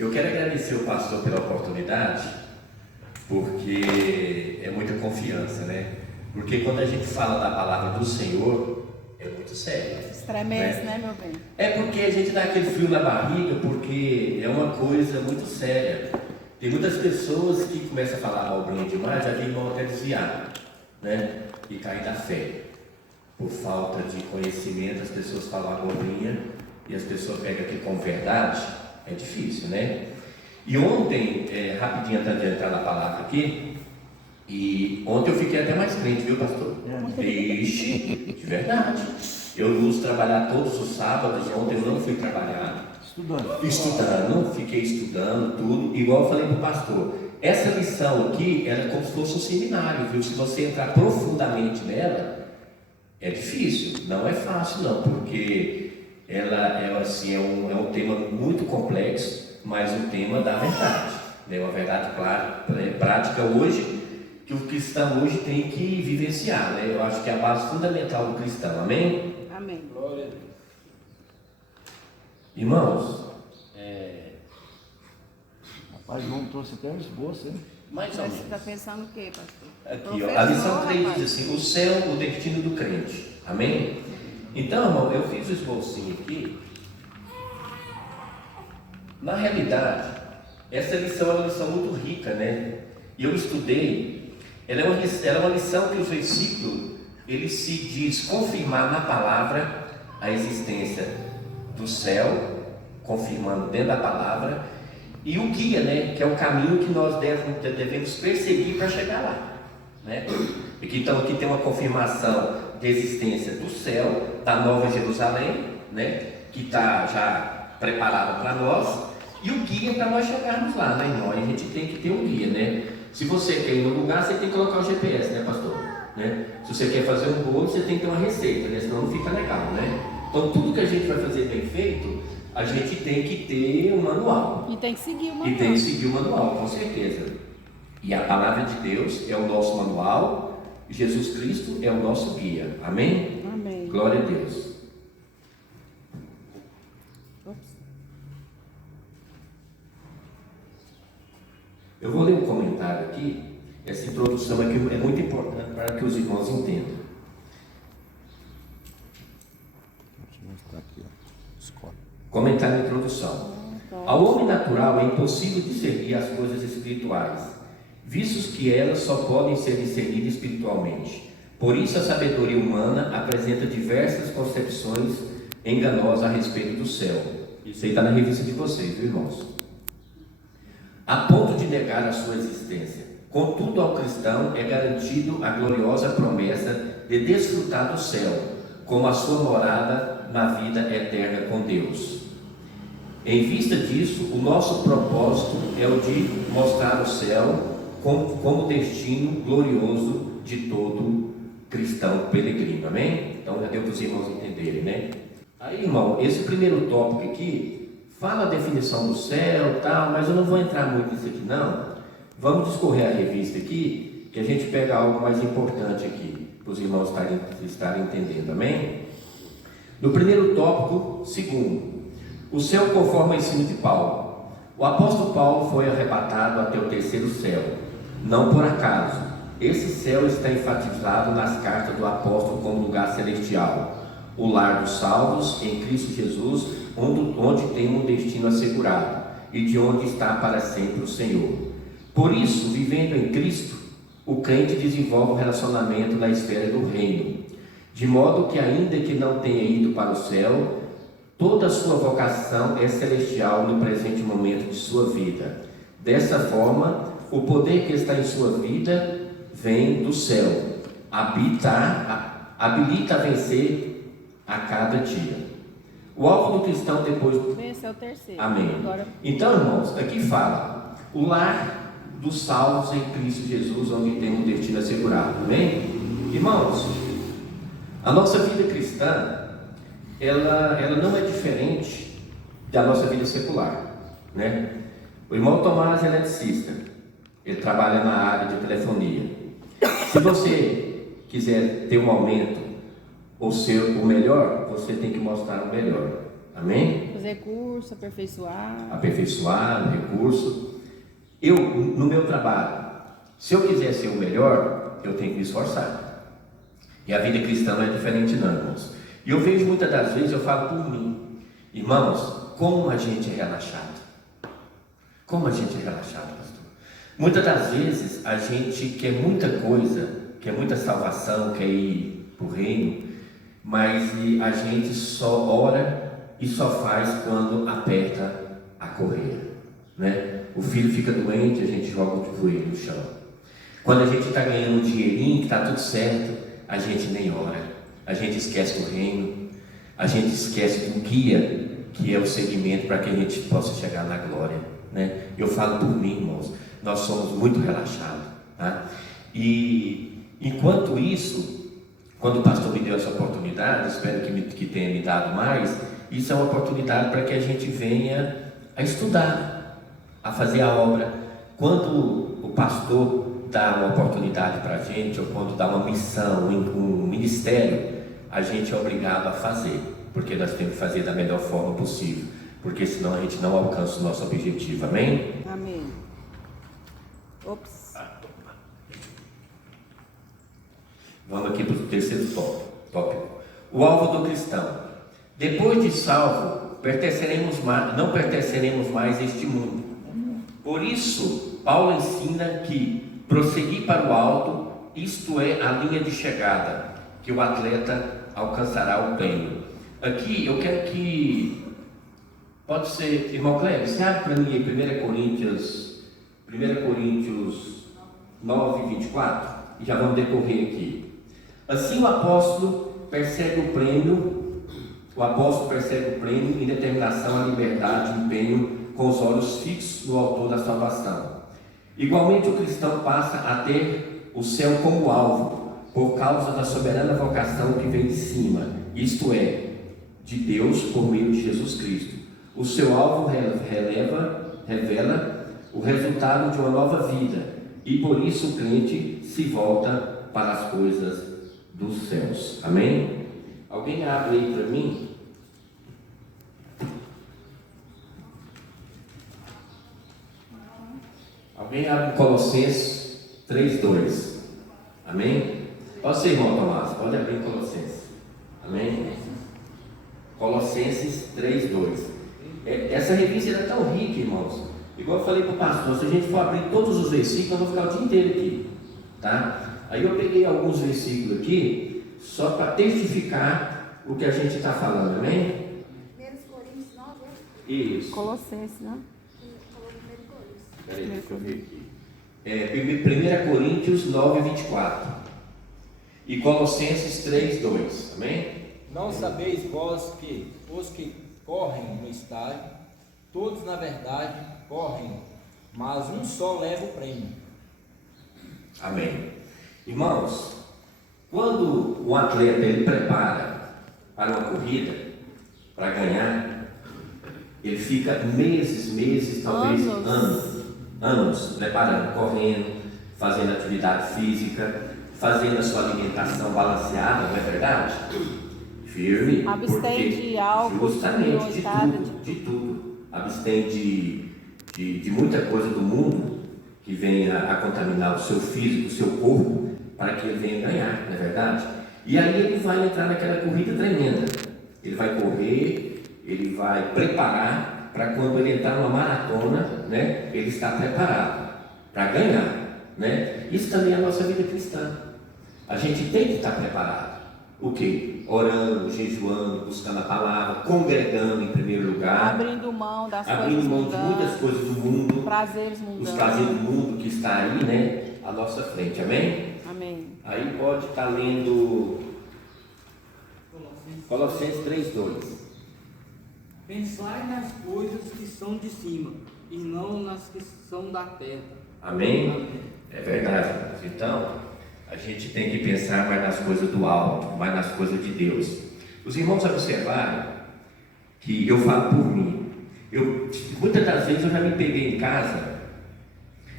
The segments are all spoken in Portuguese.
Eu quero agradecer o pastor pela oportunidade, porque é muita confiança, né? Porque quando a gente fala da palavra do Senhor, é muito sério. Estremece, né, meu bem? É porque a gente dá aquele frio na barriga, porque é uma coisa muito séria. Tem muitas pessoas que começam a falar abobrinha demais, já vem vão até desviar, né? E cair da fé. Por falta de conhecimento, as pessoas falam abobrinha e as pessoas pegam aquilo como verdade. É difícil, né? E ontem, rapidinho antes de entrar na palavra aqui, e ontem eu fiquei até mais crente, viu, pastor? Ixi, de verdade. Eu uso trabalhar todos os sábados, ontem eu não fui trabalhar. Fiquei estudando tudo, igual eu falei para o pastor. Essa lição aqui, ela é como se fosse um seminário, viu? Se você entrar profundamente nela, é difícil, não é fácil não, porque ela assim, é um tema muito complexo, mas um tema da verdade, né? Uma verdade clara, prática hoje, que o cristão hoje tem que vivenciar, né? Eu acho que é a base fundamental do cristão, amém? Amém. Glória a Deus. Irmãos, Rapaz, o irmão trouxe até um esboço, hein? mais ou Você menos. está pensando o quê, pastor? Aqui, ó, a lição 3 diz assim: o céu, o destino do crente, amém? Então, irmão, eu fiz o esbocinho aqui. Na realidade, essa lição é uma lição muito rica, né? E eu estudei, ela é uma lição que os versículos, ele se diz confirmar na palavra a existência do céu, confirmando dentro da palavra, e o guia, né? Que é o caminho que nós devemos perseguir para chegar lá, né? Então aqui tem uma confirmação da existência do céu, da Nova Jerusalém, né? Que está já preparada para nós, e o guia para nós chegarmos lá, né, irmão? A gente tem que ter um guia, né? Se você quer ir no lugar, você tem que colocar o GPS, né, pastor? Né? Se você quer fazer um bolo, você tem que ter uma receita, né? Senão não fica legal, né? Então tudo que a gente vai fazer bem feito, a gente tem que ter um manual. E tem que seguir o manual. E tem que seguir o manual, com certeza. E a palavra de Deus é o nosso manual, Jesus Cristo é o nosso guia. Amém? Amém. Glória a Deus. Eu vou ler um comentário aqui. Essa introdução aqui é muito importante para que os irmãos entendam. Deixa eu mostrar aqui, ó. Escola. Comentário de introdução. Ao homem natural é impossível discernir as coisas espirituais, vistos que elas só podem ser discernidas espiritualmente. Por isso a sabedoria humana apresenta diversas concepções enganosas a respeito do céu. Isso aí está na revista de vocês, viu, irmãos? A ponto de negar a sua existência. Contudo, ao cristão é garantido a gloriosa promessa de desfrutar do céu, como a sua morada na vida eterna com Deus. Em vista disso, o nosso propósito é o de mostrar o céu como destino glorioso de todo cristão peregrino, amém? Então já deu para os irmãos entenderem, né? Aí, irmão, esse primeiro tópico aqui fala a definição do céu e tal, mas eu não vou entrar muito nisso aqui não. Vamos discorrer a revista aqui, que a gente pega algo mais importante aqui, para os irmãos estarem entendendo, amém? No primeiro tópico, segundo, o céu conforme o ensino de Paulo. O apóstolo Paulo foi arrebatado até o terceiro céu, não por acaso. Esse céu está enfatizado nas cartas do apóstolo como lugar celestial, o lar dos salvos em Cristo Jesus, onde tem um destino assegurado e de onde está para sempre o Senhor. Por isso, vivendo em Cristo, o crente desenvolve um relacionamento na esfera do reino, de modo que, ainda que não tenha ido para o céu, toda a sua vocação é celestial no presente momento de sua vida. Dessa forma, o poder que está em sua vida vem do céu, habilita a vencer a cada dia. O alvo do cristão depois... Esse é o terceiro. Amém. Agora... Então, irmãos, aqui fala o lar dos salvos em Cristo Jesus, onde tem um destino assegurado. Amém? Irmãos, a nossa vida cristã, ela não é diferente da nossa vida secular, né? O irmão Tomás é eletricista, ele trabalha na área de telefonia. Se você quiser ter um aumento ou ser o melhor, você tem que mostrar o melhor. Amém? Fazer curso, aperfeiçoar. Aperfeiçoar, recurso. Eu, no meu trabalho, se eu quiser ser o melhor, eu tenho que me esforçar. E a vida cristã não é diferente não, irmãos. E eu vejo muitas das vezes, eu falo por mim, irmãos, como a gente é relaxado. Como a gente é relaxado, pastor. Muitas das vezes a gente quer muita coisa, quer muita salvação, quer ir para o reino, mas a gente só ora e só faz quando aperta a correia, né? O filho fica doente, a gente joga o joelho no chão. Quando a gente está ganhando um dinheirinho, que está tudo certo, a gente nem ora, a gente esquece do reino, a gente esquece do guia, que é o segmento para que a gente possa chegar na glória, né? Eu falo por mim, irmãos, nós somos muito relaxados, tá? E enquanto isso, quando o pastor me deu essa oportunidade, espero que tenha me dado mais, isso é uma oportunidade para que a gente venha a estudar, a fazer a obra. Quando o pastor dá uma oportunidade para a gente, ou quando dá uma missão, um ministério, a gente é obrigado a fazer, porque nós temos que fazer da melhor forma possível, porque senão a gente não alcança o nosso objetivo, amém? Amém. Ops. Vamos aqui para o terceiro tópico. O alvo do cristão. Depois de salvo, não pertenceremos mais a este mundo. Por isso, Paulo ensina que prosseguir para o alto, isto é a linha de chegada, que o atleta alcançará o prêmio. Aqui eu quero que, pode ser, irmão Cléber, você abre para mim aí 1 Coríntios 9, 24, e já vamos decorrer aqui. Assim o apóstolo persegue o prêmio em determinação à liberdade e empenho, com os olhos fixos no autor da salvação. Igualmente o cristão passa a ter o céu como alvo, por causa da soberana vocação que vem de cima, isto é, de Deus por meio de Jesus Cristo. O seu alvo revela o resultado de uma nova vida, e por isso o crente se volta para as coisas dos céus. Amém? Alguém abre aí para mim? Alguém abre Colossenses 3:2. Amém? Pode ser, irmão Tomás, pode abrir Colossenses. Amém? Colossenses 3:2. Essa revista é tão rica, irmãos. Igual eu falei para o pastor, se a gente for abrir todos os versículos, eu vou ficar o dia inteiro aqui, tá? Aí eu peguei alguns versículos aqui, só para testificar o que a gente está falando, amém? 1 Coríntios 9, Isso. Colossenses, né? falou 1 Coríntios. Peraí, deixa eu ver aqui. 1 Coríntios 9, 24. E Colossenses 3:2, amém? Não sabeis vós que os que correm no estádio, todos na verdade correm, mas um só leva o prêmio. Amém. Irmãos, quando o atleta ele prepara para uma corrida, para ganhar, ele fica meses, talvez anos preparando, correndo, fazendo atividade física, fazendo a sua alimentação balanceada, não é verdade? Firme. Abstém de álcool, justamente de tudo. Abstém de muita coisa do mundo que venha a contaminar o seu físico, o seu corpo, para que ele venha ganhar, não é verdade? E aí ele vai entrar naquela corrida tremenda. Ele vai correr, ele vai preparar para quando ele entrar numa maratona, né? Ele está preparado para ganhar, né? Isso também é a nossa vida cristã. A gente tem que estar preparado. O quê? Orando, jejuando, buscando a palavra, congregando em primeiro lugar, Abrindo mão das abrindo coisas mão de muitas mundanas, coisas do mundo, prazeres mundanos. os prazeres do mundo que está aí, né, à nossa frente, amém? Amém. Aí pode estar lendo Colossenses 3:2. Pensai nas coisas que são de cima, e não nas que são da terra. Amém? É verdade. Então, a gente tem que pensar mais nas coisas do alto, mais nas coisas de Deus. Os irmãos observaram que eu falo por mim. Muitas das vezes eu já me peguei em casa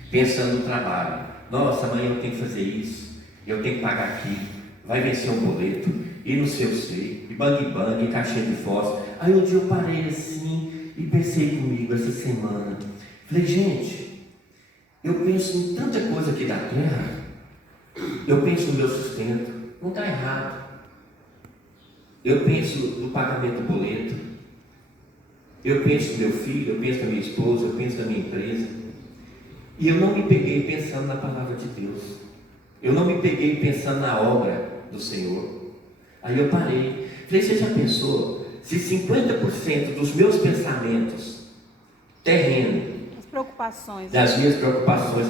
pensando no trabalho. Nossa, amanhã eu tenho que fazer isso, eu tenho que pagar aqui, vai vencer um boleto, e não sei o que, e bang, caixa de fósforo. Aí um dia eu parei assim e pensei comigo essa semana. Falei, gente, eu penso em tanta coisa aqui da terra. Eu penso no meu sustento, não está errado. Eu penso no pagamento do boleto. Eu penso no meu filho, eu penso na minha esposa, eu penso na minha empresa. E eu não me peguei pensando na palavra de Deus. Eu não me peguei pensando na obra do Senhor. Aí eu parei. Falei, você já pensou? Se 50% dos meus pensamentos terrenos, As preocupações. das minhas preocupações,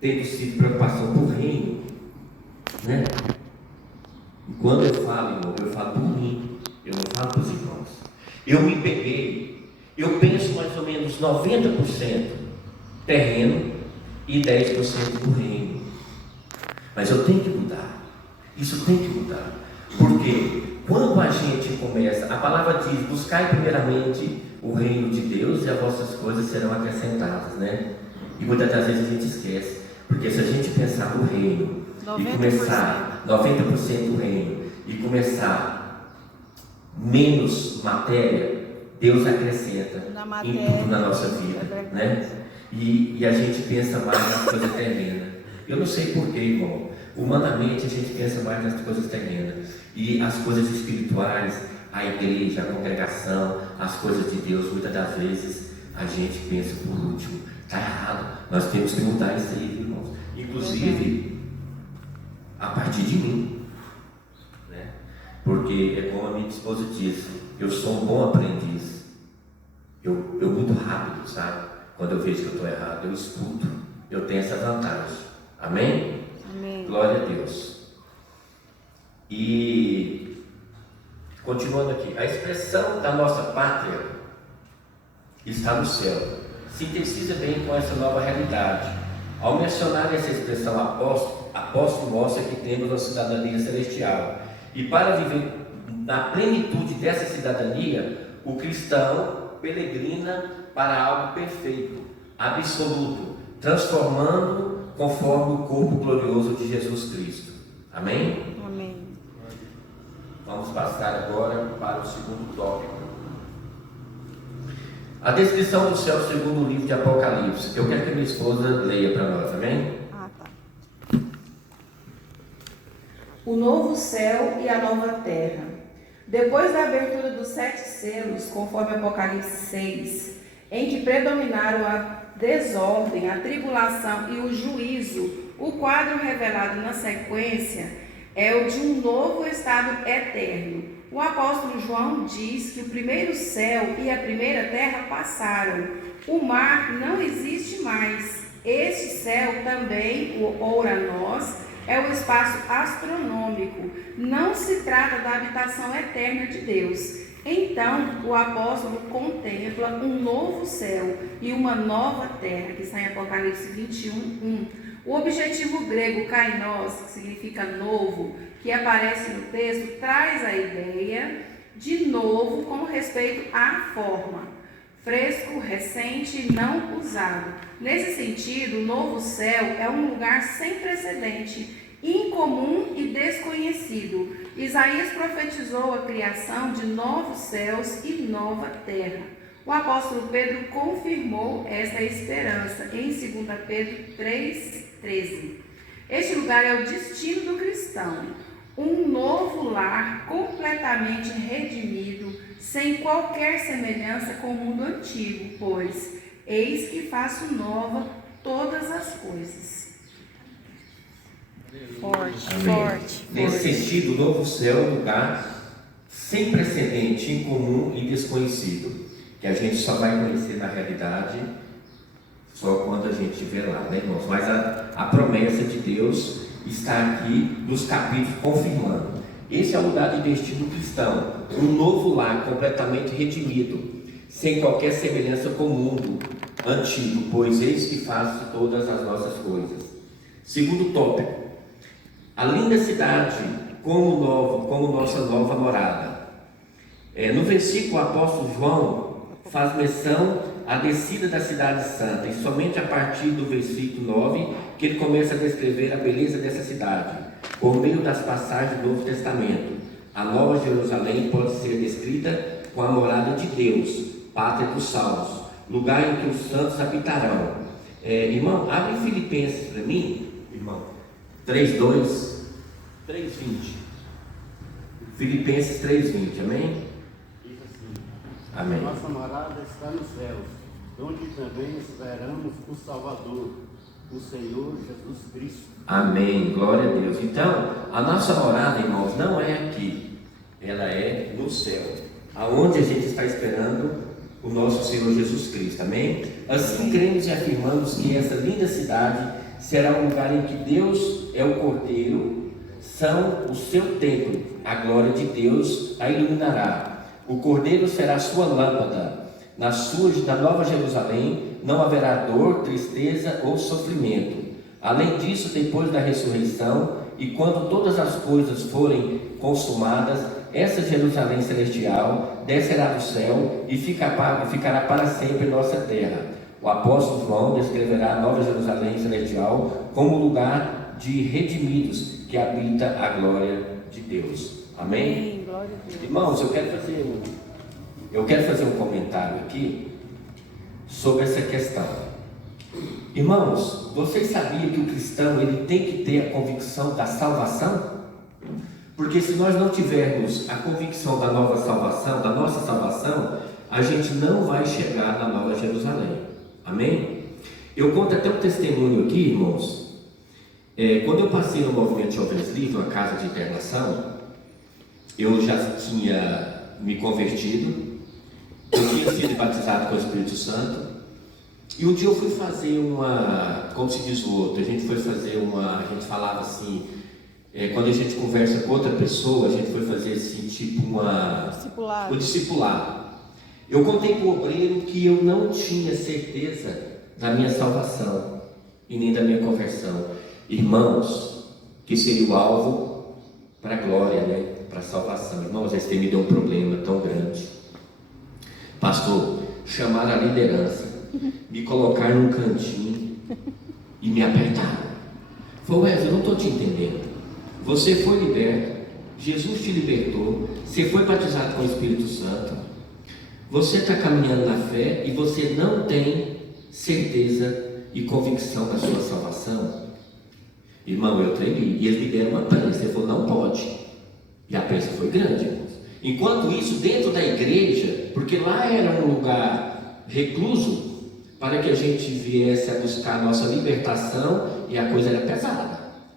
tendo sido preocupação por reino, né? E quando eu falo, irmão, eu falo por mim, eu não falo para os irmãos. Eu me peguei, eu penso mais ou menos 90% terreno e 10% por reino. Mas eu tenho que mudar, isso tem que mudar, porque quando a gente começa, a palavra diz, buscai primeiramente o reino de Deus e as vossas coisas serão acrescentadas, né? E muitas das vezes a gente esquece, porque se a gente pensar no reino 90%. e começar 90% do reino e começar menos matéria, Deus acrescenta Na em matéria, tudo na nossa vida, é verdade. né? E a gente pensa mais nas coisas terrenas. Eu não sei porquê, irmão. Humanamente a gente pensa mais nas coisas terrenas. E as coisas espirituais, a igreja, a congregação, as coisas de Deus, muitas das vezes a gente pensa por último. Está errado. Nós temos que mudar isso aí, irmãos. Inclusive, a partir de mim. Né? Porque é como a minha esposa disse, eu sou um bom aprendiz. Eu mudo rápido, sabe? Quando eu vejo que eu estou errado, eu escuto. Eu tenho essa vantagem. Amém? Amém. Glória a Deus. E continuando aqui, a expressão da nossa pátria está no céu. Sintetiza bem com essa nova realidade. Ao mencionar essa expressão apóstolo mostra que temos uma cidadania celestial. E para viver na plenitude dessa cidadania, o cristão peregrina para algo perfeito, absoluto, transformando conforme o corpo glorioso de Jesus Cristo. Amém? Amém. Vamos passar agora para o segundo tópico. A descrição do céu segundo o livro de Apocalipse. Eu quero que minha esposa leia para nós, amém? Ah, tá. O novo céu e a nova terra. Depois da abertura dos 7 selos, conforme Apocalipse 6, em que predominaram a desordem, a tribulação e o juízo, o quadro revelado na sequência é o de um novo estado eterno. O apóstolo João diz que o primeiro céu e a primeira terra passaram. O mar não existe mais. Este céu também, o ouranós, é o espaço astronômico. Não se trata da habitação eterna de Deus. Então, o apóstolo contempla um novo céu e uma nova terra, que está em Apocalipse 21:1. O objetivo grego kainos, que significa novo, que aparece no texto, traz a ideia de novo com respeito à forma. Fresco, recente e não usado. Nesse sentido, o novo céu é um lugar sem precedente, incomum e desconhecido. Isaías profetizou a criação de novos céus e nova terra. O apóstolo Pedro confirmou esta esperança em 2 Pedro 3,13. Este lugar é o destino do cristão, um novo lar completamente redimido, sem qualquer semelhança com o mundo antigo, pois eis que faço nova todas as coisas. Forte, Amém. forte. Nesse sentido, o novo céu é um lugar sem precedente, incomum e desconhecido, que a gente só vai conhecer na realidade só quando a gente estiver lá, né, irmãos? Mas a promessa de Deus está aqui nos capítulos confirmando. Esse é o lugar de destino cristão, um novo lar completamente redimido, sem qualquer semelhança com o mundo antigo, pois eis que faço todas as nossas coisas. Segundo tópico, a linda cidade como nossa nova morada. No versículo, o apóstolo João faz menção à descida da cidade santa, e somente a partir do versículo 9 que ele começa a descrever a beleza dessa cidade, por meio das passagens do Novo Testamento. A Nova Jerusalém pode ser descrita com a morada de Deus, pátria dos salvos, lugar em que os santos habitarão. Irmão, abre Filipenses para mim, irmão, 3:2, 3:20. Filipenses 3:20, amém? Diz assim: Amém. Nossa morada está nos céus, onde também esperamos o Salvador, o Senhor Jesus Cristo. Amém, glória a Deus. Então, a nossa morada, irmãos, não é aqui, ela é no céu, aonde a gente está esperando o nosso Senhor Jesus Cristo, amém? Assim cremos e afirmamos que essa linda cidade será um lugar em que Deus é o Cordeiro, são o seu templo, a glória de Deus a iluminará. O Cordeiro será sua lâmpada. Na Nova Jerusalém não haverá dor, tristeza ou sofrimento. Além disso, depois da ressurreição e quando todas as coisas forem consumadas, essa Jerusalém celestial descerá do céu e ficará para sempre em nossa terra. O apóstolo João descreverá a Nova Jerusalém celestial como lugar de redimidos que habita a glória de Deus. Amém? Amém, glória a Deus. Irmãos, eu quero fazer um comentário aqui sobre essa questão. Irmãos, vocês sabiam que o cristão ele tem que ter a convicção da salvação? Porque se nós não tivermos a convicção da nova salvação, da nossa salvação, a gente não vai chegar na Nova Jerusalém. Amém? Eu conto até um testemunho aqui, irmãos. Quando eu passei no movimento Jovens Livres, uma casa de internação, eu já tinha me convertido, eu tinha sido batizado com o Espírito Santo, e um dia eu fui fazer como se diz o outro, a gente gente falava assim, quando a gente conversa com outra pessoa, a gente foi fazer assim, tipo o discipulado. Eu contei para o obreiro que eu não tinha certeza da minha salvação e nem da minha conversão. Irmãos, que seria o alvo para a glória, né? Para a salvação. Irmãos, esse me deu um problema tão grande. Pastor, chamar a liderança, me colocar num cantinho e me apertar. Falei, Wesley, eu não estou te entendendo. Você foi liberto, Jesus te libertou, você foi batizado com o Espírito Santo, você está caminhando na fé e você não tem certeza e convicção da sua salvação. Irmão, eu tremi e eles me deram uma prensa. Ele falou, não pode. E a prensa foi grande, irmãos. Enquanto isso, dentro da igreja, porque lá era um lugar recluso, para que a gente viesse a buscar a nossa libertação, e a coisa era pesada.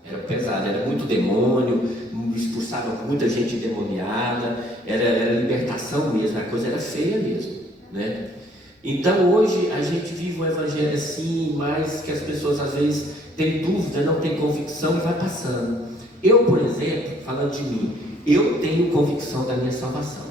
Era muito demônio, expulsava muita gente endemoniada, era libertação mesmo, a coisa era feia mesmo, né? Então hoje a gente vive um evangelho assim, mas que as pessoas às vezes têm dúvida, não têm convicção e vai passando. Eu, por exemplo, falando de mim, eu tenho convicção da minha salvação,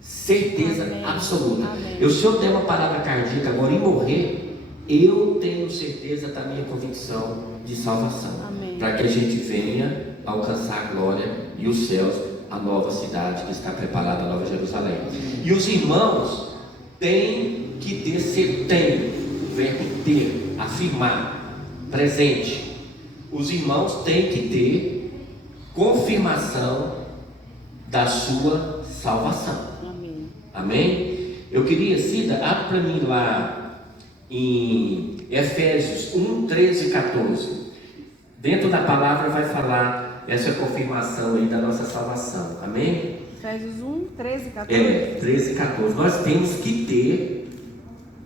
certeza absoluta. Se eu der uma parada cardíaca agora e morrer, eu tenho certeza da minha convicção de salvação, para que a gente venha alcançar a glória e os céus, a nova cidade que está preparada, a Nova Jerusalém. E os irmãos têm que ter, o verbo ter, afirmar, presente. Os irmãos têm que ter confirmação da sua salvação. Amém? Eu queria, Cida, abre para mim lá em Efésios 1, 13 e 14. Dentro da palavra vai falar essa confirmação aí da nossa salvação. Amém? Efésios 1, 13 e 14. 13 e 14. Nós temos que ter,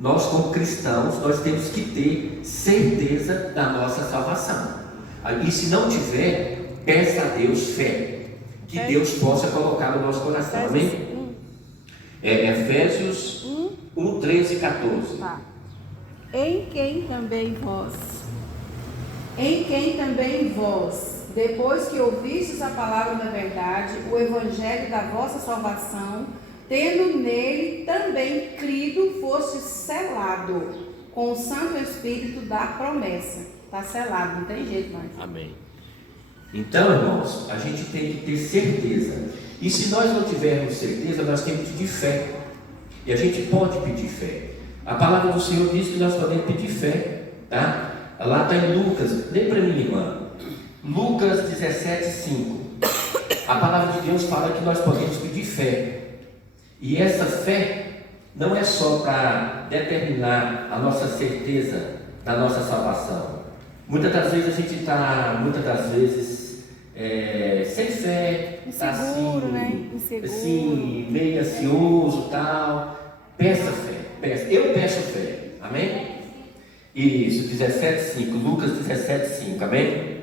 nós como cristãos, nós temos que ter certeza da nossa salvação. E se não tiver, peça a Deus fé, que Deus possa colocar no nosso coração. Amém? Efésios 1, 13 e 14. Tá. Em quem também vós, depois que ouvistes a palavra da verdade, o evangelho da vossa salvação, tendo nele também crido, foste selado com o Santo Espírito da promessa. Está selado, não tem jeito mais. Amém. Então, irmãos, a gente tem que ter certeza. E se nós não tivermos certeza, nós temos que pedir fé. E a gente pode pedir fé. A palavra do Senhor diz que nós podemos pedir fé, tá? Lá está em Lucas, lê para mim, irmã. Lucas 17, 5. a palavra de Deus fala que nós podemos pedir fé. E essa fé não é só para determinar a nossa certeza da nossa salvação. Muitas das vezes a gente está, sem fé, está Inseguro, assim, né? Inseguro. assim, meio ansioso, tal. Peça fé, eu peço fé, amém? Isso, 17:5, Lucas 17:5, amém?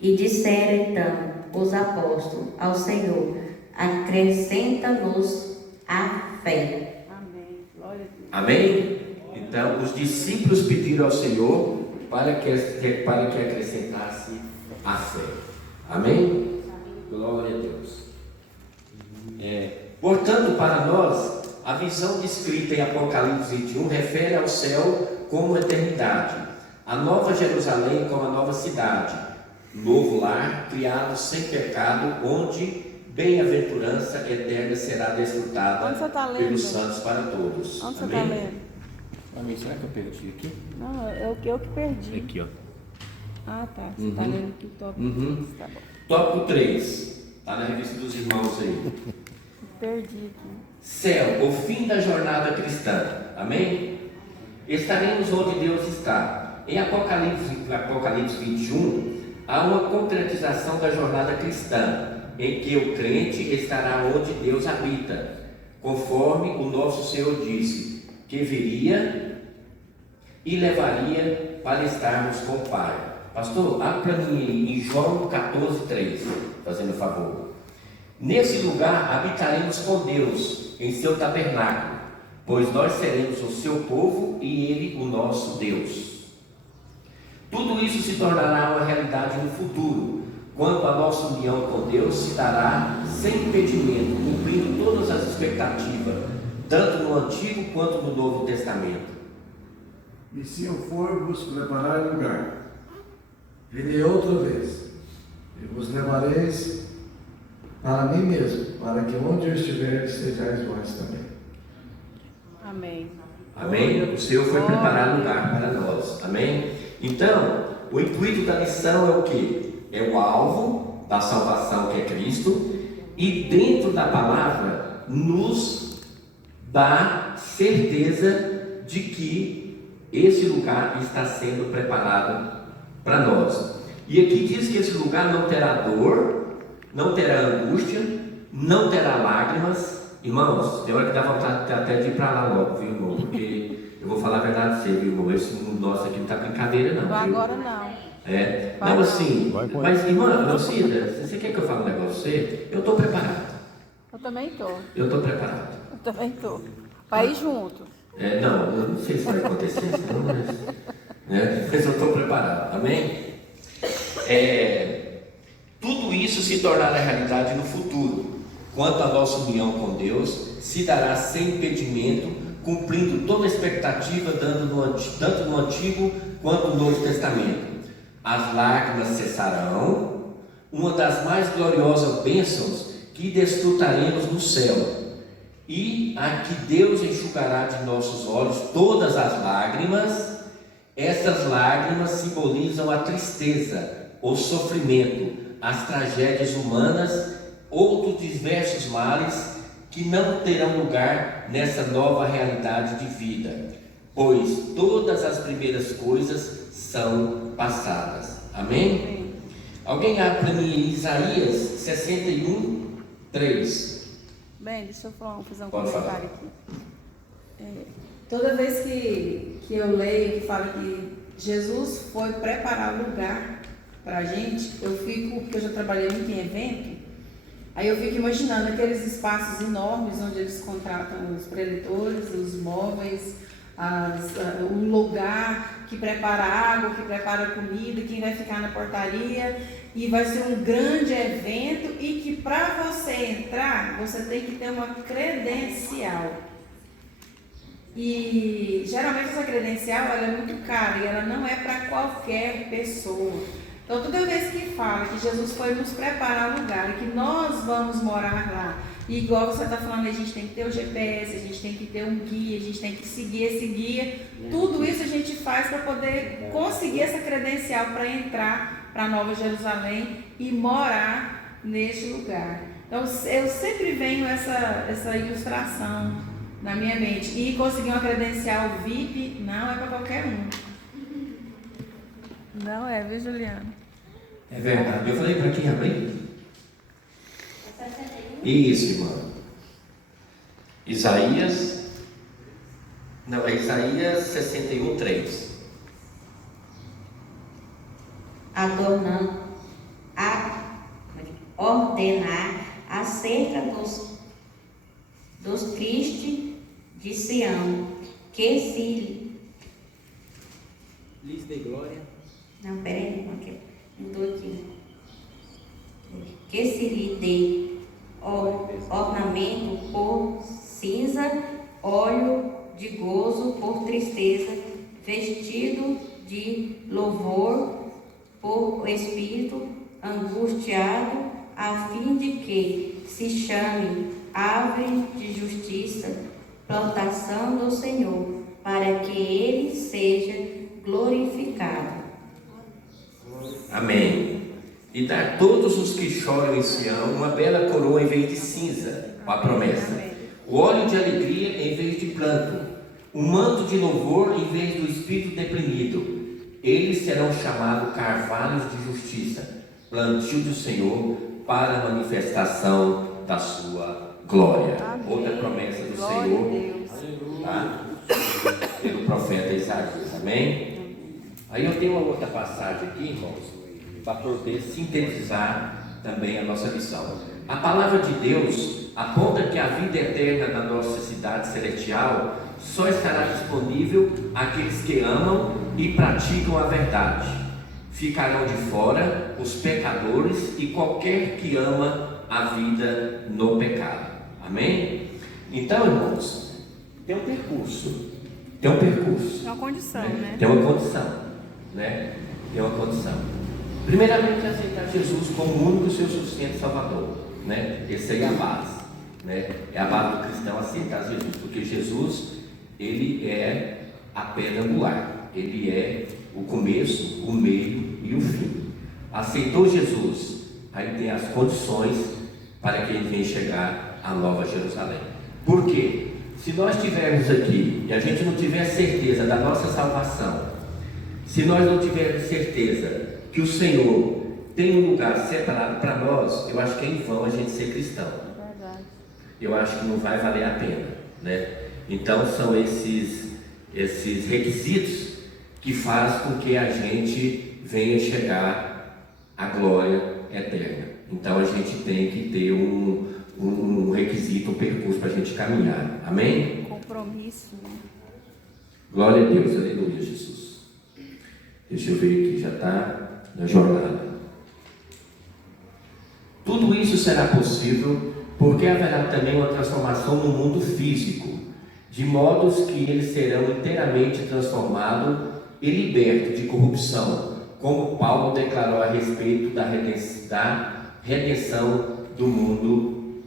E disseram então os apóstolos ao Senhor: acrescenta-nos a fé. Amém. Glória a Deus. Amém? Então, os discípulos pediram ao Senhor para que acrescentasse a fé. Amém? Glória a Deus. Portanto, para nós, a visão descrita em Apocalipse 21 refere ao céu como eternidade, a nova Jerusalém como a nova cidade, novo lar, criado sem pecado, onde bem-aventurança eterna será desfrutada Onde você está lendo? pelos santos para todos. Onde você Amém? está lendo? Amém. Será que eu perdi aqui? Não, eu que perdi. Aqui, ó. Ah, tá. Você está lendo aqui o tópico. Uhum. Tá bom. Tópico 3. Está na revista dos irmãos aí. Perdi aqui. Céu, o fim da jornada cristã. Amém? Estaremos onde Deus está. Em Apocalipse 21, há uma concretização da jornada cristã, em que o crente estará onde Deus habita, conforme o nosso Senhor disse, que viria e levaria para estarmos com o Pai. Pastor, abra para mim em João 14:3, fazendo favor. Nesse lugar habitaremos com Deus, em seu tabernáculo, pois nós seremos o seu povo e ele o nosso Deus. Tudo isso se tornará uma realidade no futuro, quando a nossa união com Deus se dará sem impedimento, cumprindo todas as expectativas, tanto no Antigo quanto no Novo Testamento. E se eu for vos preparar lugar, virei outra vez, e vos levareis para mim mesmo, para que onde eu estiver, sejais vós também. Amém. Amém? O Senhor foi preparar lugar para nós. Amém? Então, o intuito da lição é o quê? É o alvo da salvação, que é Cristo, e dentro da palavra nos dá certeza de que esse lugar está sendo preparado para nós. E aqui diz que esse lugar não terá dor, não terá angústia, não terá lágrimas. Irmãos, tem hora que dá vontade até de ir para lá logo, viu, irmão? Porque eu vou falar a verdade para você, viu, irmão? Esse mundo nosso aqui não está brincadeira, não. Vai Viu? agora não. Não, assim, mas irmã, Lucida, você quer que eu fale um negócio para você? Eu estou preparado. Eu também estou. Eu estou preparado. Eu também estou. Para ir junto. Não, eu não sei se vai acontecer, mas eu estou preparado, amém? Tudo isso se tornará realidade no futuro, quanto a nossa união com Deus se dará sem impedimento, cumprindo toda a expectativa, tanto no Antigo quanto no Novo Testamento. As lágrimas cessarão, uma das mais gloriosas bênçãos que desfrutaremos no céu, e a que Deus enxugará de nossos olhos todas as lágrimas. Essas lágrimas simbolizam a tristeza, o sofrimento, as tragédias humanas, outros diversos males que não terão lugar nessa nova realidade de vida, pois todas as primeiras coisas são passadas. Amém? Alguém abre para mim Isaías 61:3. Bem, deixa eu fazer um Pode comentário falar. aqui. Toda vez que eu leio que fala que Jesus foi preparar lugar para a gente, porque eu já trabalhei muito em evento, aí eu fico imaginando aqueles espaços enormes onde eles contratam os preletores, os móveis, o lugar que prepara água, que prepara comida, quem vai ficar na portaria, e vai ser um grande evento, e que para você entrar, você tem que ter uma credencial. E geralmente essa credencial ela é muito cara e ela não é para qualquer pessoa. Então toda vez que fala que Jesus foi nos preparar lugar e que nós vamos morar lá, e igual você está falando, a gente tem que ter o GPS, a gente tem que ter um guia, a gente tem que seguir esse guia, tudo isso a gente faz para poder conseguir essa credencial para entrar para Nova Jerusalém e morar neste lugar. Então eu sempre venho essa ilustração na minha mente. E conseguir uma credencial VIP não é para qualquer um. Não é, viu, Juliana? É verdade. Eu falei para quem abrir? Isso, irmã. Isaías 61:3. Ordenar acerca dos tristes de Sião, que se... Lhes dê glória. Não, peraí, porque mudou aqui. Que se lhe dê ornamento por cinza, óleo de gozo por tristeza, vestido de louvor por espírito angustiado, a fim de que se chame árvore de justiça, plantação do Senhor, para que ele seja glorificado. Amém. E dar a todos os que choram em Sião uma bela coroa em vez de cinza, a promessa. O óleo de alegria em vez de pranto, um manto de louvor em vez do espírito deprimido. Eles serão chamados carvalhos de justiça, plantio do Senhor para a manifestação da sua glória. Amém. Outra promessa do Glória Senhor, a Deus. tá? Pelo profeta Isaías. Amém? Aí eu tenho uma outra passagem aqui, irmãos, para poder sintetizar também a nossa lição. A palavra de Deus aponta que a vida eterna na nossa cidade celestial só estará disponível àqueles que amam e praticam a verdade. Ficarão de fora os pecadores e qualquer que ama a vida no pecado. Amém? Então, irmãos, tem um percurso. Tem uma condição, né? Tem uma condição, né? Tem uma condição. Primeiramente, aceitar Jesus como o único seu sustento Salvador, né? Essa aí é a base, né? É a base do cristão aceitar Jesus, porque Jesus, ele é a pedra angular, ele é o começo, o meio e o fim. Aceitou Jesus, aí tem as condições para que ele venha chegar à Nova Jerusalém. Por quê? Se nós estivermos aqui e a gente não tiver certeza da nossa salvação, se nós não tivermos certeza que o Senhor tem um lugar separado para nós, eu acho que é em vão a gente ser cristão. Verdade. Eu acho que não vai valer a pena, né? Então são esses requisitos que faz com que a gente venha chegar à glória eterna. Então a gente tem que ter um requisito, um percurso para a gente caminhar. Amém? Compromisso, né? Glória a Deus, aleluia, Jesus. Deixa eu ver aqui, já está na jornada. Tudo isso será possível porque haverá também uma transformação no mundo físico, de modos que eles serão inteiramente transformados e libertos de corrupção, como Paulo declarou a respeito da redenção do mundo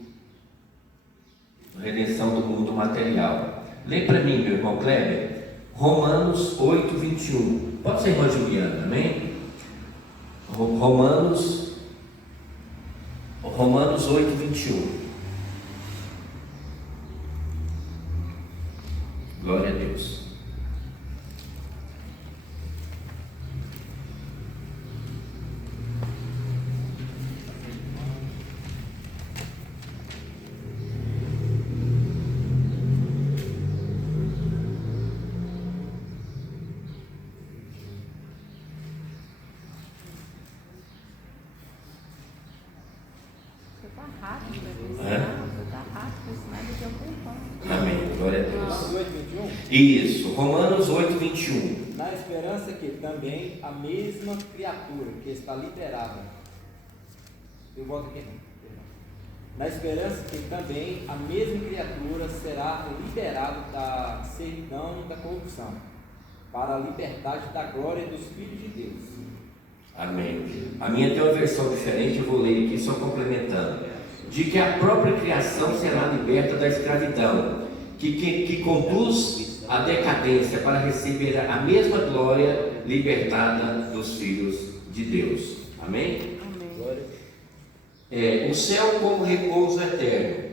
material. Lê para mim, meu irmão Kleber, Romanos 8:21. Pode ser, irmã Juliana, amém? Romanos 8:21. Glória a Deus. Você tá rápido, né? É? Você tá rápido, isso mais do que eu tenho. Amém. Glória a Deus. Romanos 8:21. Isso, Romanos 8:21. Na esperança que também a mesma criatura que está liberada. Eu volto aqui. Na esperança que também a mesma criatura será liberada da servidão da corrupção, para a liberdade da glória dos filhos de Deus. Amém. A minha tem uma versão diferente, eu vou ler aqui só complementando. De que a própria criação será liberta da escravidão, que conduz à decadência para receber a mesma glória libertada dos filhos de Deus. Amém? Amém. O céu como repouso eterno.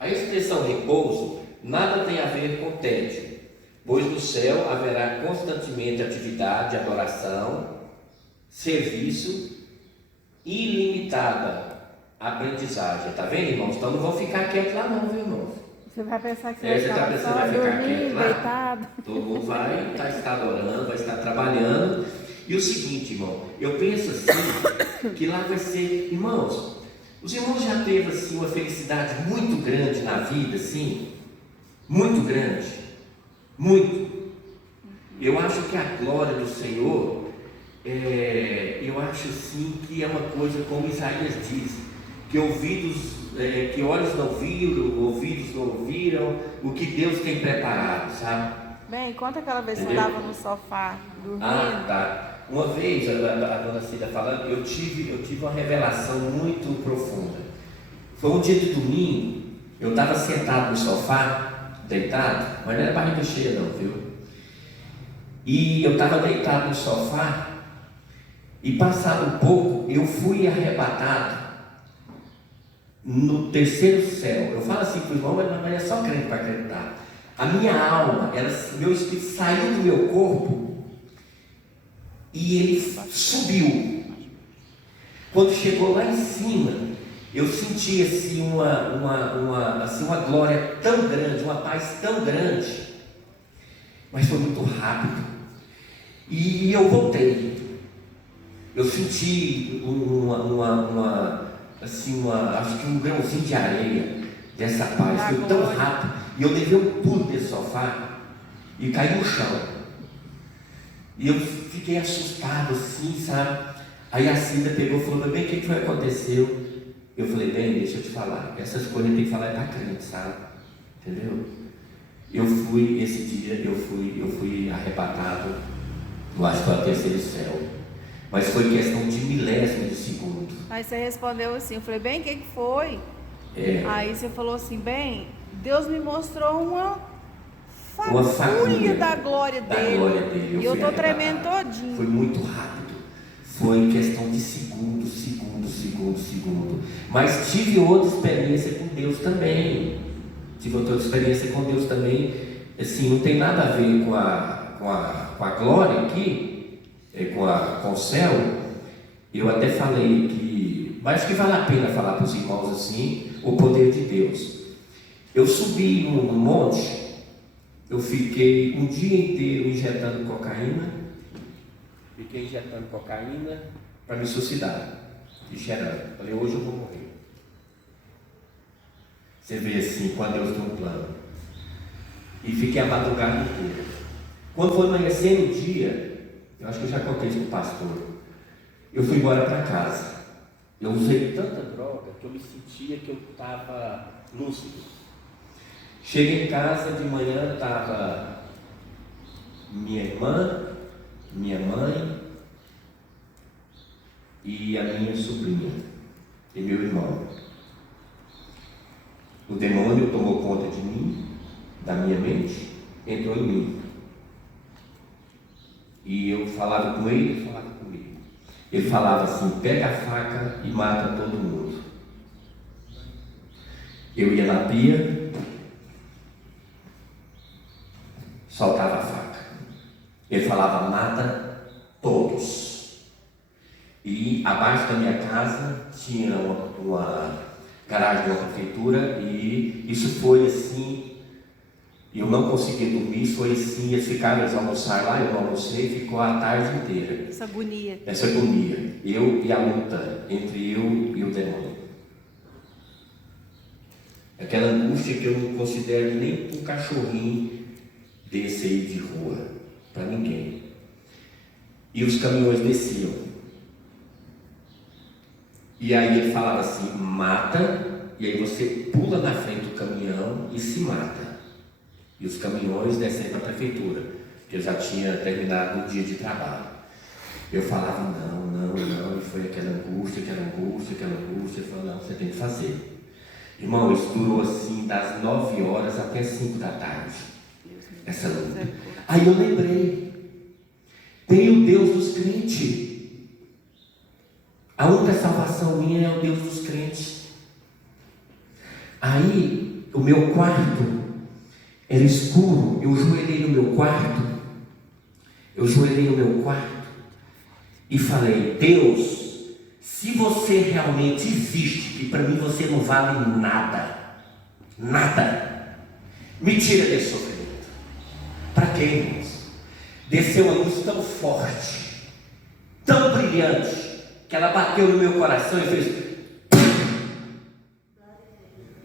A expressão repouso nada tem a ver com tédio, pois no céu haverá constantemente atividade, adoração, serviço e ilimitada aprendizagem. Está vendo, irmãos? Então não vão ficar quietos lá não, viu, irmãos? Você vai pensar que Você está pensando que vai ficar quieto lá? deitado. Todo mundo vai estar adorando, vai estar trabalhando. E o seguinte, irmão, eu penso assim, que lá vai ser, irmãos, os irmãos já teve assim uma felicidade muito grande na vida, assim, muito grande, muito. Eu acho que a glória do Senhor, eu acho assim que é uma coisa como Isaías diz, que que olhos não viram, ouvidos não ouviram, o que Deus tem preparado, sabe? Bem, conta aquela vez que você Entendeu? estava no sofá, dormindo. Ah, tá. Uma vez, a dona Cida falando, eu tive uma revelação muito profunda. Foi um dia de domingo, eu estava sentado no sofá, deitado, mas não era barriga cheia não, viu? E eu estava deitado no sofá, e passado um pouco, eu fui arrebatado no terceiro céu. Eu falo assim para o irmão, mas é só crente para acreditar. A minha alma, meu espírito saiu do meu corpo e ele subiu. Quando chegou lá em cima, eu senti assim uma glória tão grande, uma paz tão grande, mas foi muito rápido. E eu voltei. Eu senti acho que um grãozinho de areia dessa paz, foi tão rápido, e eu levei um pulo desse sofá e caí no chão, e eu fiquei assustado assim, sabe? Aí a Cida pegou e falou, bem, o que foi que aconteceu? Eu falei, bem, deixa eu te falar, essas coisas tem que falar para crente, sabe? Entendeu? Esse dia eu fui arrebatado, eu acho que foi ao terceiro céu, mas foi questão de milésimo de segundo. Aí você respondeu assim, eu falei, bem, o que foi? Aí você falou assim, bem, Deus me mostrou uma fagulha da glória dele. E eu estou tremendo todinho. Foi muito rápido. Foi questão de segundo. Mas tive outra experiência com Deus também. Assim, não tem nada a ver com a glória aqui, com o céu. Eu até falei que, mas acho que vale a pena falar para os irmãos assim, o poder de Deus. Eu subi num monte, eu fiquei um dia inteiro injetando cocaína. Fiquei injetando cocaína para me suicidar, e cheirando. Falei, hoje eu vou morrer. Você vê assim, quando Deus tem um plano. E fiquei a madrugada inteira. Quando foi amanhecer no dia, eu acho que eu já contei isso para o pastor, eu fui embora para casa. Eu usei tanta droga que eu me sentia que eu estava lúcido. Cheguei em casa, de manhã estava minha irmã, minha mãe e a minha sobrinha e meu irmão. O demônio tomou conta de mim, da minha mente, entrou em mim. E eu falava com ele, ele falava comigo. Ele falava assim, pega a faca e mata todo mundo. Eu ia na pia, soltava a faca. Ele falava, mata todos. E abaixo da minha casa tinha uma garagem da prefeitura, e isso foi assim, eu não consegui dormir, isso foi assim, eles ficaram a almoçar lá, eu não almocei, ficou a tarde inteira. Essa agonia. Eu e a luta entre eu e o demônio. Aquela angústia que eu não considero nem um cachorrinho desse aí de rua, para ninguém. E os caminhões desciam. E aí ele falava assim, mata, e aí você pula na frente do caminhão e se mata. E os caminhões descem para a prefeitura, que eu já tinha terminado o dia de trabalho. Eu falava, não, e foi aquela angústia. Eu falava, não, você tem que fazer. Irmão, isso durou assim, das 9 horas até 5 da tarde, essa luta. Aí eu lembrei, tem o Deus dos crentes, meu quarto era escuro. Eu joelhei no meu quarto. E falei: Deus, se você realmente existe, que para mim você não vale nada, me tira desse sofrimento. Para quê, irmãos? Desceu uma luz tão forte, tão brilhante, que ela bateu no meu coração e fez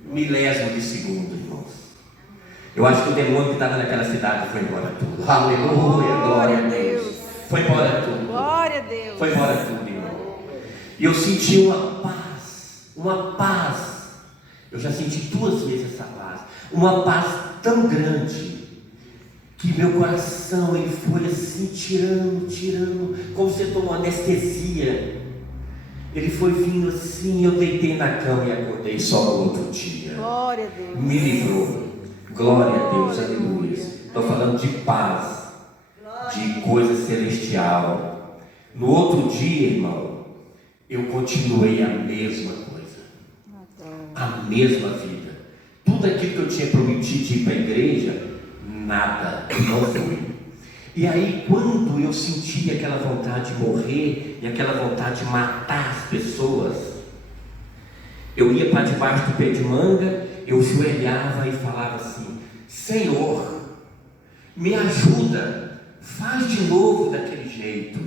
milésimo de segundo, irmãos. Eu acho que o demônio que estava naquela cidade foi embora tudo. Aleluia, glória a Deus. Foi embora tudo. Glória a Deus. Foi embora tudo, irmão. E eu senti uma paz. Eu já senti 2 vezes essa paz. Uma paz tão grande que meu coração ele foi assim tirando, como se eu tomou anestesia. Ele foi vindo assim, eu deitei na cama e acordei só no outro dia. Glória a Deus. Me livrou. Glória a Deus, aleluia. Estou falando de paz, de coisa celestial. No outro dia, irmão, eu continuei a mesma coisa, a mesma vida. Tudo aquilo que eu tinha prometido de ir para a igreja, nada, não fui. E aí, quando eu senti aquela vontade de morrer e aquela vontade de matar as pessoas, eu ia para debaixo do pé de manga, eu joelhava e falava assim: Senhor, me ajuda, faz de novo daquele jeito,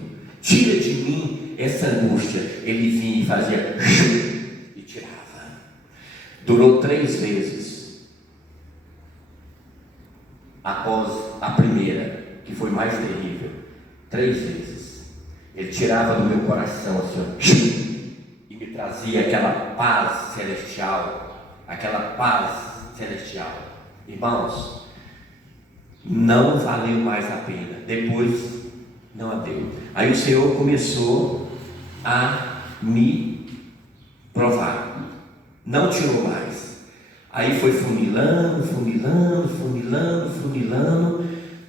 tira de mim essa angústia. Ele vinha e fazia e tirava. Durou 3 vezes após a primeira, que foi mais terrível. 3 vezes ele tirava do meu coração assim, e me trazia aquela paz celestial, irmãos. Não valeu mais a pena. Depois não deu. Aí o Senhor começou a me provar, não tirou mais. Aí foi funilando,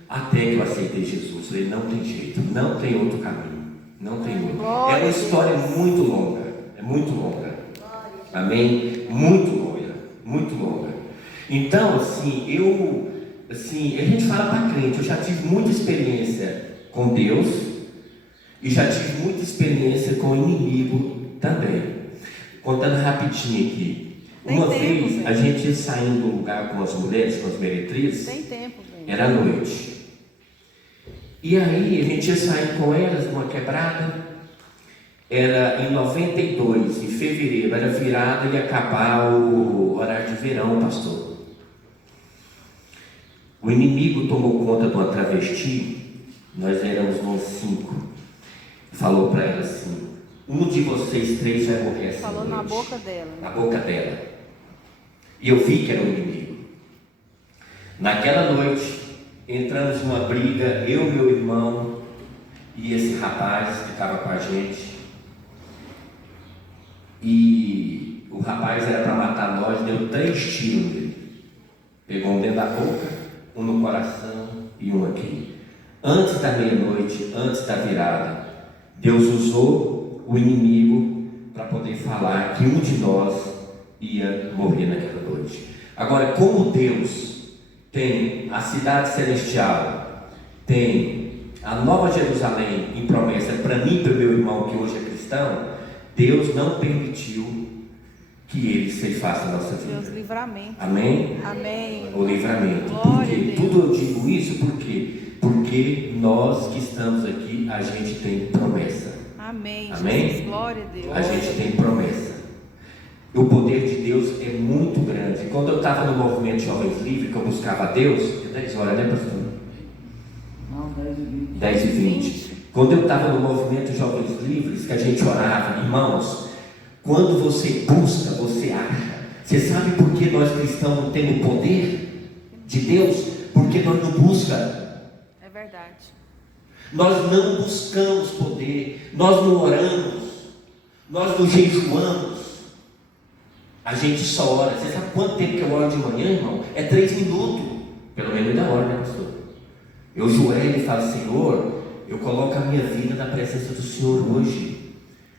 até que eu aceitei Jesus. Falei: não tem jeito, não tem outro caminho, não tem outro. É uma história muito longa, amém? Muito longa. Então, a gente fala para crente. Eu já tive muita experiência com Deus e já tive muita experiência com o inimigo também. Contando rapidinho aqui. Uma vez a gente ia saindo de um lugar com as mulheres, com as meretrizes. Era noite. E aí a gente ia sair com elas numa quebrada. Era em 92, em fevereiro, era virada e ia acabar o horário de verão, pastor. O inimigo tomou conta de uma travesti, nós éramos uns 5. Falou para ela assim: um de vocês 3 vai morrer essa noite. Falou na boca dela. Na boca dela. E eu vi que era o inimigo. Naquela noite, entramos numa briga, eu, meu irmão e esse rapaz que estava com a gente. E o rapaz era para matar nós, deu 3 tiros nele. Pegou um dentro da boca, um no coração e um aqui. Antes da meia-noite, antes da virada, Deus usou o inimigo para poder falar que um de nós ia morrer naquela noite. Agora, como Deus tem a cidade celestial, tem a Nova Jerusalém em promessa para mim e para o meu irmão que hoje é cristão, Deus não permitiu que ele ceifasse a nossa vida. Deus, livramento. Amém? Amém. O livramento. Glória Porque tudo eu digo isso porque nós que estamos aqui, a gente tem promessa. Amém. Amém? Jesus, glória a Deus. A gente tem promessa. O poder de Deus é muito grande. Quando eu estava no movimento Jovens Livres, que eu buscava Deus, 10 horas, né, pastor? Não, 10h20. 10h20. Quando eu estava no movimento Jovens Livres, que a gente orava, irmãos, quando você busca, você acha. Você sabe por que nós cristãos não temos o poder de Deus? Porque nós não buscamos. É verdade. Nós não buscamos poder, nós não oramos, nós não jejuamos. A gente só ora. Você sabe quanto tempo que eu oro de manhã, irmão? É 3 minutos. Pelo menos da hora, né, pastor? Eu joelho e falo: Senhor, eu coloco a minha vida na presença do Senhor hoje.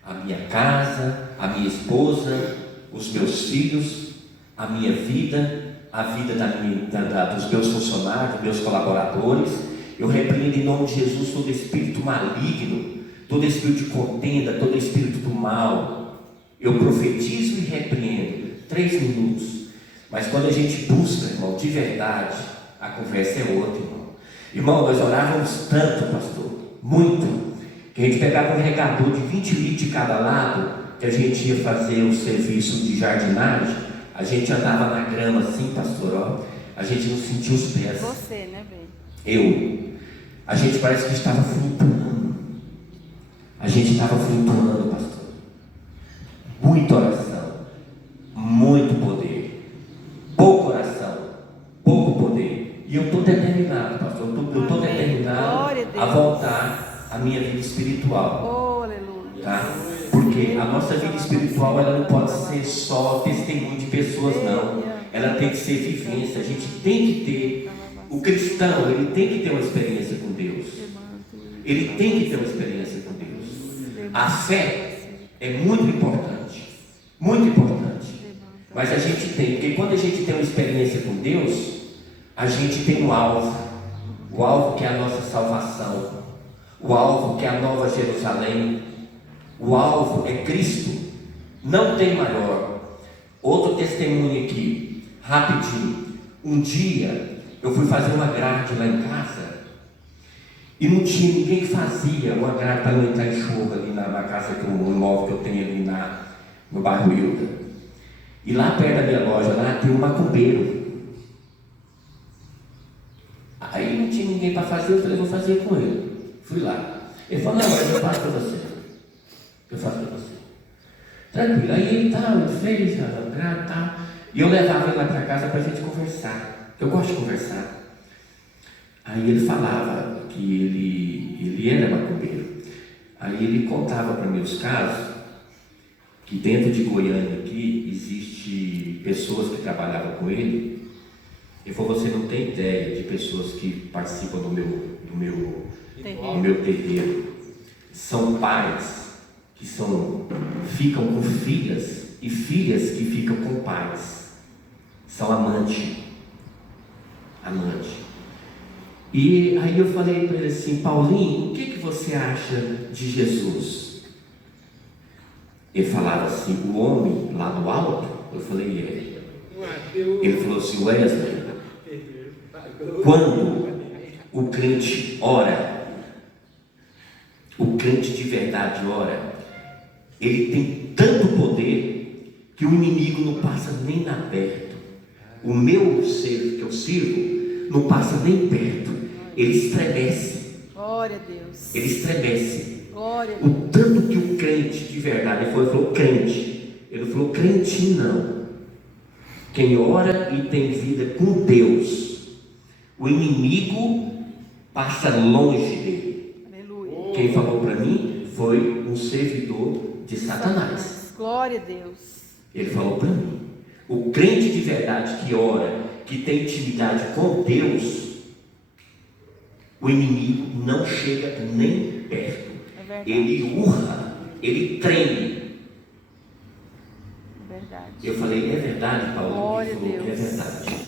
A minha casa, a minha esposa, os meus filhos, a minha vida, a vida dos meus funcionários, dos meus colaboradores. Eu repreendo em nome de Jesus todo espírito maligno, todo espírito de contenda, todo espírito do mal. Eu profetizo e repreendo. 3 minutos. Mas quando a gente busca, irmão, de verdade, a conversa é outra, irmão. Irmão, nós orávamos tanto, pastor, muito, que a gente pegava um regador de 20 litros de cada lado, que a gente ia fazer o serviço de jardinagem, a gente andava na grama assim, pastor, ó, a gente não sentia os pés. Você, né, bem? A gente parece que estava flutuando. A gente estava flutuando, pastor. Muita oração, muito poder. Pouco oração, pouco poder. E eu estou determinado, pastor, eu estou determinado a voltar à minha vida espiritual. Oh, aleluia. Tá? Porque a nossa vida espiritual, ela não pode ser só testemunho de pessoas, não. Ela tem que ser vivência. A gente tem que ter, o cristão, ele tem que ter uma experiência com Deus. Ele tem que ter uma experiência com Deus. A fé é muito importante, muito importante. Mas a gente tem, porque quando a gente tem uma experiência com Deus, a gente tem um alvo. O alvo que é a nossa salvação. O alvo que é a nova Jerusalém. O alvo é Cristo. Não tem maior. Outro testemunho aqui, rapidinho. Um dia eu fui fazer uma grade lá em casa e não tinha ninguém que fazia uma grade para não entrar enxurro ali na casa, no imóvel que eu tenho ali no bairro Hilda. E lá perto da minha loja lá tem um macumbeiro. Aí não tinha ninguém para fazer, eu falei, vou fazer com ele. Fui lá. Ele falou, não, mas eu faço para você. Eu faço para você. Tranquilo. Aí ele fez a grade e tal. E eu levava ele lá para casa para a gente conversar. Eu gosto de conversar. Aí ele falava que ele era macumbeiro. Aí ele contava para mim os casos que dentro de Goiânia aqui existe pessoas que trabalhavam com ele. Ele falou, você não tem ideia de pessoas que participam do meu terreiro. São pais que ficam com filhas e filhas que ficam com pais. São amante. E aí eu falei para ele assim, Paulinho, o que você acha de Jesus? Ele falava assim, o homem lá do alto? Eu falei, é. Ele falou assim, Wesley, quando o crente ora, o crente de verdade ora, ele tem tanto poder que o inimigo não passa nem na perto. O meu ser que eu sirvo não passa nem perto. Ele estremece. Glória a Deus. Ele estremece. Glória a Deus. O tanto que o crente de verdade, ele falou crente. Ele falou crentinho não. Quem ora e tem vida com Deus, o inimigo passa longe dele. Aleluia. Quem falou para mim foi um servidor de Satanás. Glória a Deus. Ele falou para mim. O crente de verdade que ora, que tem intimidade com Deus, o inimigo não chega nem perto. Ele urra, ele treme. É verdade. Eu falei, é verdade, Paulo? Glória Ele falou, a Deus. é verdade.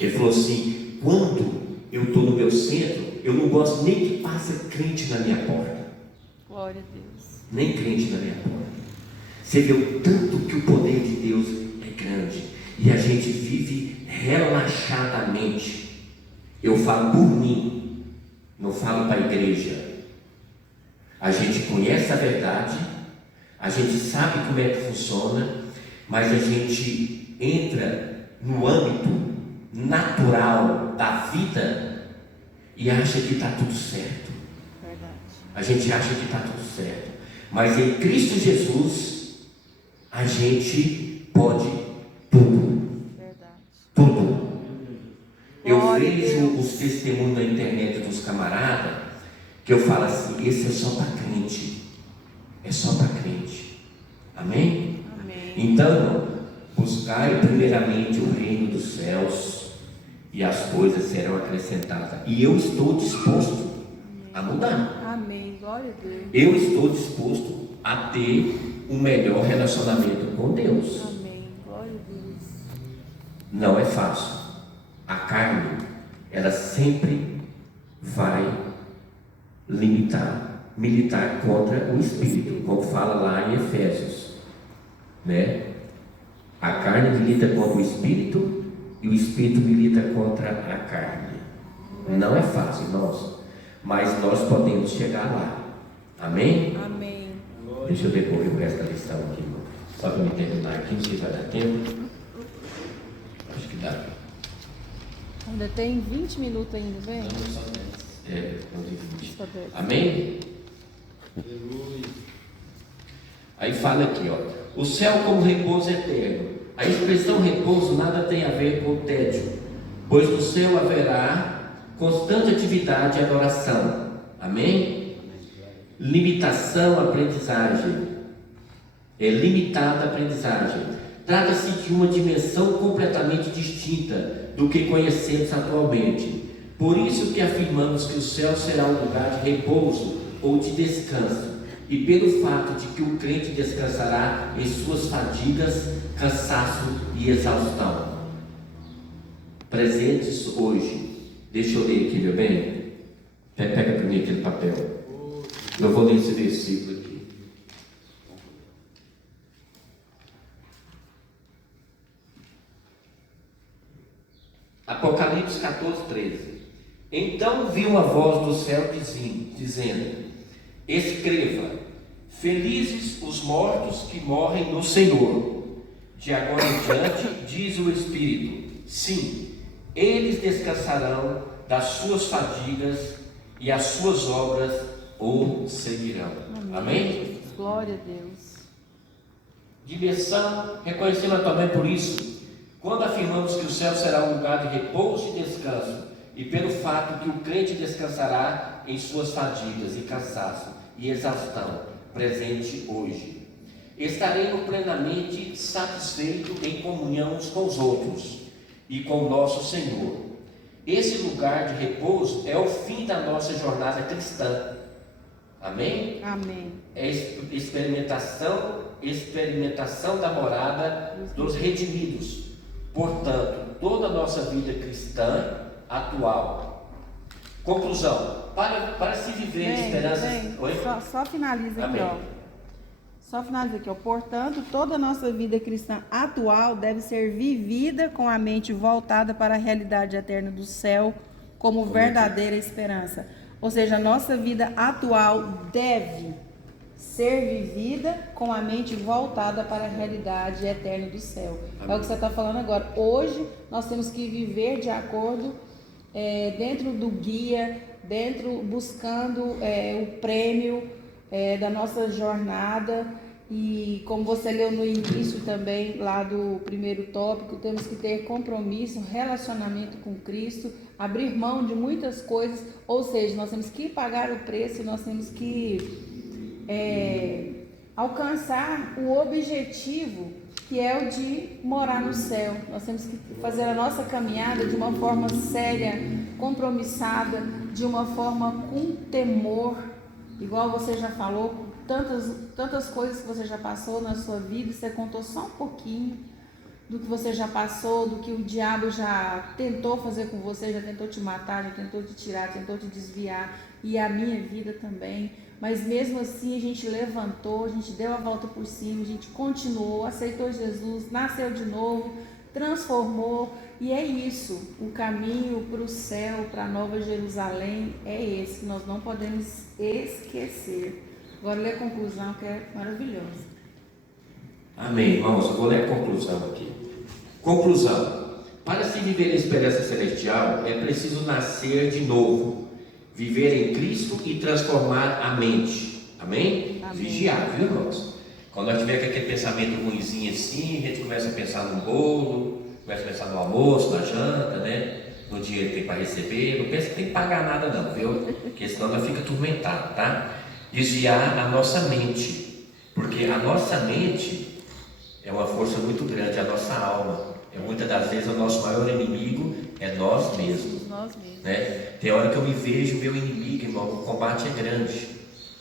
Ele falou assim, quando eu estou no meu centro, eu não gosto nem que passe crente na minha porta. Glória a Deus. Nem crente na minha porta. Você vê o tanto que o poder de Deus é grande. E a gente vive relaxadamente. Eu falo por mim, não falo para a igreja. A gente conhece a verdade, a gente sabe como é que funciona, mas a gente entra no âmbito natural da vida e acha que está tudo certo. Verdade. A gente acha que está tudo certo. Mas em Cristo Jesus, a gente pode tudo. Verdade. Tudo. Eu Glória a vejo Deus. os testemunhos na internet dos camaradas que eu falo assim, esse é só para crente. É só para crente. Amém? Amém. Então, buscai primeiramente o reino dos céus e as coisas serão acrescentadas. E eu estou disposto a mudar. Amém. Glória a Deus. Eu estou disposto a ter um melhor relacionamento com Deus. Amém. Glória a Deus. Não é fácil. A carne, ela sempre vai militar contra o Espírito, como fala lá em Efésios, né? A carne milita contra o Espírito e o Espírito milita contra a carne. Não é fácil, irmãos, mas nós podemos chegar lá. Amém? Amém. Deixa eu decorrer o resto da lição aqui, irmão. Só para me terminar aqui, não sei se vai dar tempo. Acho que dá. Ainda tem 20 minutos ainda, vem? Não, só 10. 20. Amém? Aí fala aqui, ó. O céu como repouso eterno. A expressão repouso nada tem a ver com tédio, pois no céu haverá constante atividade e adoração. Amém? Limitação, aprendizagem. É limitada a aprendizagem. Trata-se de uma dimensão completamente distinta do que conhecemos atualmente. Por isso que afirmamos que o céu será um lugar de repouso ou de descanso, e pelo fato de que o crente descansará em suas fadigas, cansaço e exaustão. Presentes hoje. Deixa eu ler aqui, meu bem. Pega primeiro aquele papel. Eu vou ler esse versículo aqui. Apocalipse 14, 13. Então vi uma voz do céu dizendo: escreva, felizes os mortos que morrem no Senhor. De agora em diante, diz o Espírito, sim, eles descansarão das suas fadigas e as suas obras o seguirão. Amém? Glória a Deus. Dimensão, reconhecendo também por isso, quando afirmamos que o céu será um lugar de repouso e descanso, e pelo fato que o crente descansará em suas fadigas e cansaço e exaustão, presente hoje, estaremos plenamente satisfeitos em comunhão uns com os outros e com o nosso Senhor. Esse lugar de repouso é o fim da nossa jornada cristã. Amém? Amém. É experimentação da morada dos redimidos. Portanto, toda a nossa vida cristã atual. Conclusão. Para se viver esperança. Só finaliza aqui, ó. Só finaliza aqui, ó. Portanto, toda a nossa vida cristã atual deve ser vivida com a mente voltada para a realidade eterna do céu como verdadeira esperança. Ou seja, a nossa vida atual deve ser vivida com a mente voltada para a realidade eterna do céu. Amém. É o que você está falando agora. Hoje, nós temos que viver de acordo, dentro do guia, buscando o prêmio da nossa jornada. E como você leu no início também, lá do primeiro tópico, temos que ter compromisso, relacionamento com Cristo, abrir mão de muitas coisas, ou seja, nós temos que pagar o preço, nós temos que alcançar o objetivo, que é o de morar no céu. Nós temos que fazer a nossa caminhada de uma forma séria, compromissada, de uma forma com temor, igual você já falou, tantas coisas que você já passou na sua vida, você contou só um pouquinho do que você já passou, do que o diabo já tentou fazer com você, já tentou te matar, já tentou te tirar, tentou te desviar, e a minha vida também. Mas mesmo assim a gente levantou, a gente deu a volta por cima, a gente continuou, aceitou Jesus, nasceu de novo, transformou, e é isso, o caminho para o céu, para a Nova Jerusalém é esse, nós não podemos esquecer. Agora lê a conclusão, que é maravilhosa. Amém, irmãos. Eu vou ler a conclusão aqui. Conclusão. Para se viver a esperança celestial, é preciso nascer de novo, viver em Cristo e transformar a mente. Amém? Amém. Vigiar, viu, irmãos? Quando nós tiver aquele pensamento ruimzinho assim, a gente começa a pensar no bolo, começa a pensar no almoço, na janta, né? No dinheiro que tem para receber. Não pensa que tem que pagar nada não, viu? Porque senão nós fica atormentado, tá? Desviar a nossa mente, porque a nossa mente é uma força muito grande, a nossa alma. Muitas das vezes o nosso maior inimigo é nós mesmos. Né? Tem hora que eu me vejo meu inimigo, irmão, o combate é grande.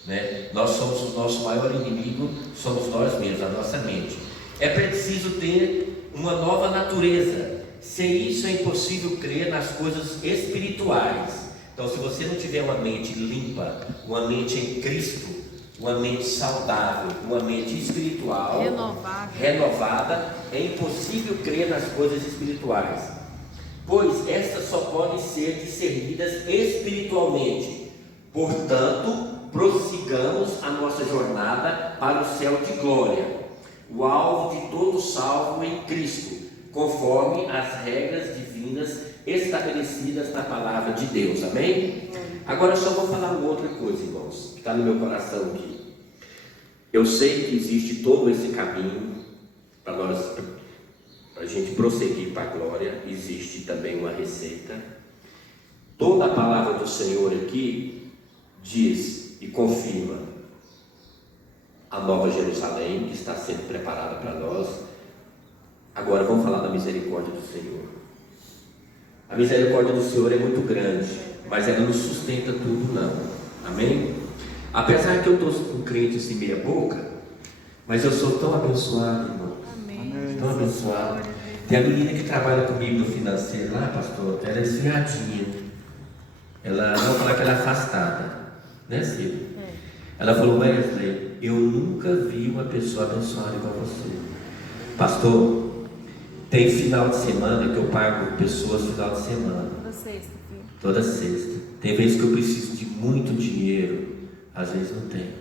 Né? Nós somos o nosso maior inimigo, somos nós mesmos, a nossa mente. É preciso ter uma nova natureza, sem isso é impossível crer nas coisas espirituais. Então, se você não tiver uma mente limpa, uma mente em Cristo, uma mente saudável, uma mente espiritual, renovada, é impossível crer nas coisas espirituais, pois estas só podem ser discernidas espiritualmente. Portanto, prossigamos a nossa jornada para o céu de glória, o alvo de todo salvo em Cristo, conforme as regras divinas estabelecidas na palavra de Deus. Amém? Agora eu só vou falar uma outra coisa, irmãos, que está no meu coração aqui. Eu sei que existe todo esse caminho para a gente prosseguir para a glória. Existe também uma receita. Toda a palavra do Senhor aqui diz e confirma a Nova Jerusalém, que está sendo preparada para nós. Agora vamos falar da misericórdia do Senhor. A misericórdia do Senhor é muito grande, mas ela não sustenta tudo, não. Amém? Apesar que eu estou com crente assim meia boca, mas eu sou tão abençoado, irmão. Amém. Tão abençoado. Tem a menina que trabalha comigo no financeiro lá, pastor, ela é esfriadinha. Ela, vamos falar que ela é afastada, né, Ciro? Ela falou: Wesley, eu nunca vi uma pessoa abençoada igual você. Pastor, tem final de semana que eu pago pessoas final de semana. Toda sexta, filho. Toda sexta. Tem vezes que eu preciso de muito dinheiro, às vezes não tenho.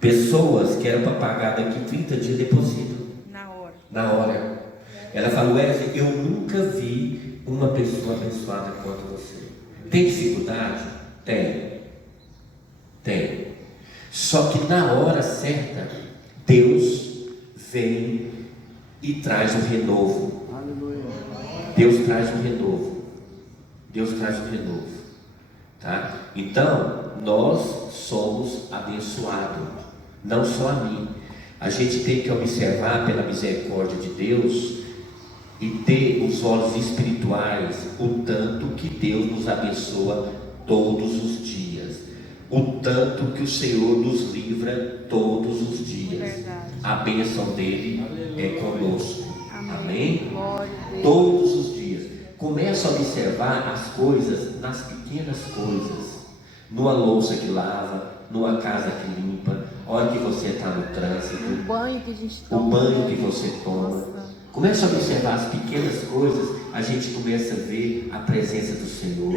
Pessoas que eram para pagar daqui 30 dias depositam. Na hora. Ela falou: Wesley, eu nunca vi uma pessoa abençoada quanto você. Tem dificuldade? Tem. Só que na hora certa, Deus vem e traz um renovo. Deus traz um renovo. Tá? Então, nós somos abençoados. Não só a mim. A gente tem que observar pela misericórdia de Deus e ter os olhos espirituais, o tanto que Deus nos abençoa todos os dias. O tanto que o Senhor nos livra todos os dias. A bênção dele é conosco. Amém? Todos os dias. Começa a observar as coisas nas pequenas coisas. Numa louça que lava, numa casa que limpa, a hora que você está no trânsito, o banho que a gente toma, o banho que você toma. Começa a observar as pequenas coisas, a gente começa a ver a presença do Senhor,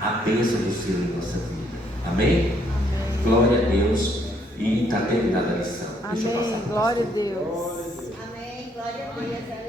a bênção do Senhor em nossa vida. Amém? Glória a Deus. E está terminada a lição. Amém. Glória a Deus. Amém. Glória a Deus.